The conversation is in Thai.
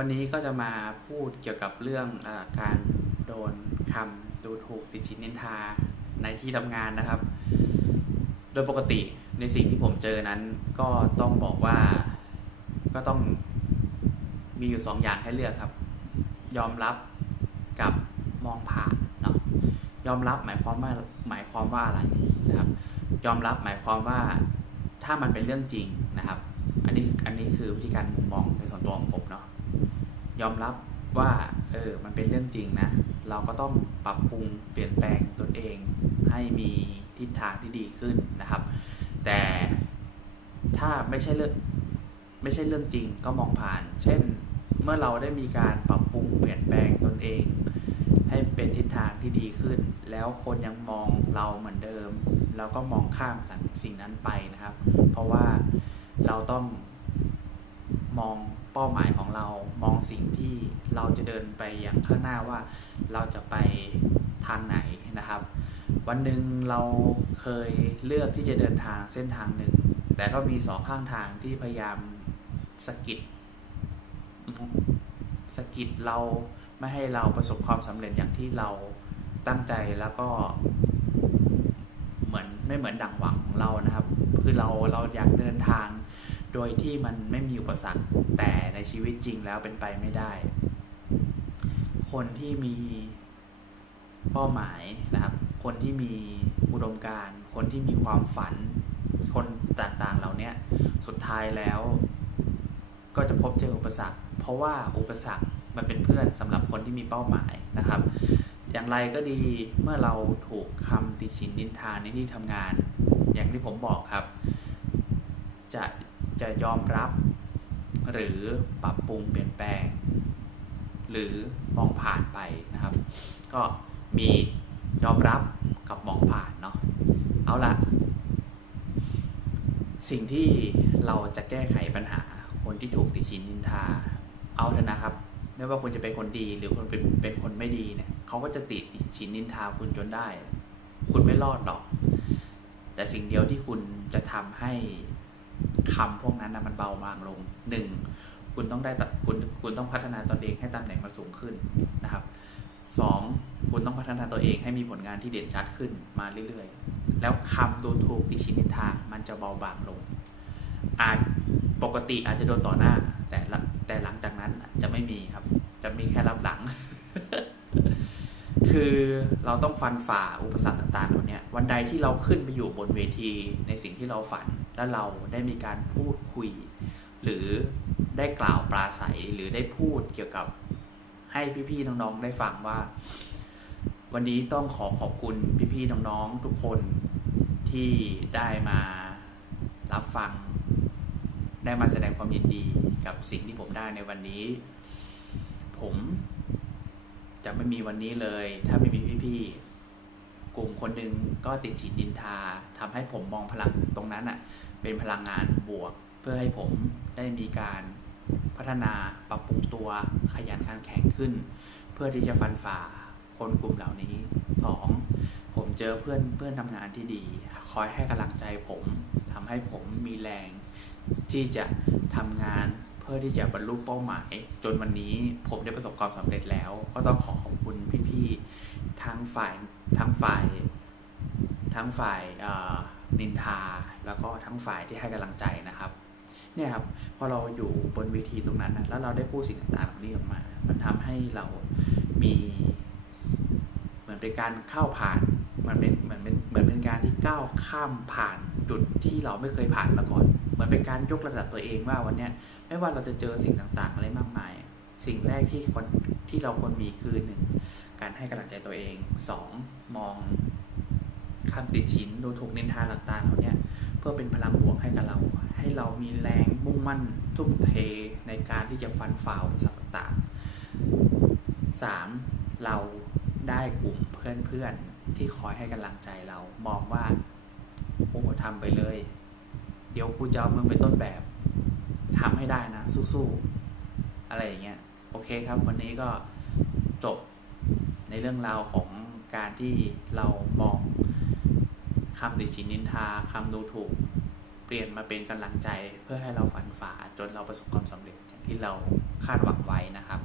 วันนี้ก็จะมาพูดเกี่ยวกับเรื่องอการโดนคำดูถูกติชินนินทาในที่ทำงานนะครับ โดยปกติในสิ่งที่ผมเจอนั้น ก็ต้องบอกว่าก็ต้องมีอยู่สองอย่างให้เลือกครับ ยอมรับกับมองผ่านเนาะยอมรับหมายความว่าหมายความว่าอะไรนะครับ ยอมรับหมายความว่าถ้ามันเป็นเรื่องจริงนะครับ อันนี้อันนี้คือวิธีการมุมมองในส่วนตัวของผมเนาะยอมรับว่าเออมันเป็นเรื่องจริงนะ เราก็ต้องปรับปรุงเปลี่ยนแปลงตนเองให้มีทิศทางที่ดีขึ้นนะครับ แต่ถ้าไม่ใช่เรื่องไม่ใช่เรื่องจริงก็มองผ่าน เช่นเมื่อเราได้มีการปรับปรุงเปลี่ยนแปลงตนเอง ให้เป็นทิศทางที่ดีขึ้น แล้วคนยังมองเราเหมือนเดิม เราก็มองข้ามสิ่งนั้นไปนะครับ เพราะ ต้องมองเป้าหมายของเรา มองสิ่งที่เราจะเดินไปอย่างข้างหน้าว่าเราจะไปทางไหนนะครับ วันหนึ่งเราเคยเลือกที่จะเดินทางเส้นทางหนึ่ง แต่ก็มีสองข้างทางที่พยายามสะกิดสะกิดเราไม่ให้เราประสบความสำเร็จอย่างที่เราตั้งใจแล้วก็เหมือนไม่เหมือนดั่งหวังของเรานะครับ คือเราเราอยากเดินทาง โดยที่มันไม่มีอุปสรรคแต่ในชีวิตจริงแล้วเป็นไปไม่ได้ คนที่มีเป้าหมายนะครับ คนที่มีอุดมการณ์คนที่มีความฝัน คนต่างๆเหล่านี้สุดท้ายแล้ว ก็จะพบเจออุปสรรค เพราะว่าอุปสรรคมันเป็นเพื่อนสำหรับคนที่มีเป้าหมายนะครับ อย่างไรก็ดีเมื่อเราถูกคำติชินนินทาในที่ทำงาน อย่างที่ผมบอกครับ จะ จะยอมรับ หรือปรับปรุงเปลี่ยนแปลง หรือมองผ่านไปนะครับ ก็มียอมรับกับมองผ่านเนาะเอาละสิ่งที่เราจะแก้ไขปัญหาคนที่ถูกติชินนินทา เอาเถอะนะครับ ไม่ว่าคุณจะเป็นคนดีหรือคนเป็นเป็นคนไม่ดีเนี่ยเขาก็จะติดชินนินทาคุณจนได้ คุณไม่รอดหรอก แต่สิ่งเดียวที่คุณจะทำให้ คำพวกนั้นนะมันเบาบางลงหนึ่งคุณต้องได้ตัดคุณคุณต้องพัฒนาตนเองให้ตำแหน่งมันสูงขึ้นนะครับสองคุณต้องพัฒนาตัวเองให้มีผลงานที่เด่นชัดขึ้นมาเรื่อยๆ แล้วคำดูถูกติชินินทามันจะเบาบางลง อาจปกติอาจจะโดนต่อหน้า แต่แต่หลังจากนั้นจะไม่มีครับ จะมีแค่รับหลัง คือเราต้องฟันฝ่าอุปสรรคต่างๆเหล่านี้วันใดที่เราขึ้นไปอยู่บนเวทีในสิ่งที่เราฝัน แล้วเราได้มีการพูดคุย หรือได้กล่าวปราศัยหรือได้พูดเกี่ยวกับให้พี่ๆน้องๆได้ฟังว่า วันนี้ต้องขอขอบคุณพี่ๆน้องๆทุกคนที่ได้มารับฟัง ได้มาแสดงความยินดีกับสิ่งที่ผมได้ในวันนี้ ผมจะไม่มีวันนี้เลย ถ้าไม่มีพี่ๆ กลุ่มคนหนึ่งก็ติดฉีดดินทาทำให้ผมมองพลังตรงนั้นอะเป็นพลังงานบวก เพื่อให้ผมได้มีการพัฒนาปรับปรุงตัวขยันขันแข็งขึ้น เพื่อที่จะฟันฝ่าคนกลุ่มเหล่านี้สองผมเจอเพื่อนเพื่อนทำงานที่ดี คอยให้กำลังใจผมทำให้ผมมีแรง ที่จะทำงาน พื่อที่จะบรรลุเป้าหมาย จนวันนี้ผมได้ประสบความสำเร็จแล้ว ก็ต้องขอขอบคุณพี่ๆทั้งฝ่ายทั้งฝ่ายทั้งฝ่ายนินทา แล้วก็ทั้งฝ่ายที่ให้กำลังใจนะครับเนี่ยครับพอเราอยู่บนเวทีตรงนั้นนะแล้วเราได้พูดสิ่งต่างๆเหล่านี้ออกมา มันทำให้เรามีเหมือนเป็นการเข้าผ่านมันเป็นเหมือนเป็นเหมือนเป็นการที่ก้าวข้ามผ่านจุดที่เราไม่เคยผ่านมาก่อน เหมือนเป็นการยกระดับตัวเองว่าวันเนี้ยไม่ว่าเราจะเจอสิ่งต่างๆ อะไรมากมาย สิ่งแรกที่คนที่เราควรมีคือหนึ่งการให้กำลังใจตัวเองสองมองคำติชินดูถูกนินทาต่างๆเหล่านี้เพื่อเป็นพลังบวกให้กับเรา ให้เรามีแรงมุ่งมั่นทุ่มเทในการที่จะฟันฝ่าอุปสรรคต่างๆสามเราได้กลุ่มเพื่อนๆที่คอยให้กำลังใจเรา มองว่าโอ้ทำไปเลย เดี๋ยวกูจะเอามึงเป็นต้นแบบทำให้ได้นะ สู้ๆอะไรอย่างเงี้ยโอเคครับ วันนี้ก็จบในเรื่องราวของการที่เรามองคำติชินนินทาคำดูถูก เปลี่ยนมาเป็นกำลังใจเพื่อให้เราฝันฝ่าจนเราประสบความสำเร็จอย่างที่เราคาดหวังไว้นะครับ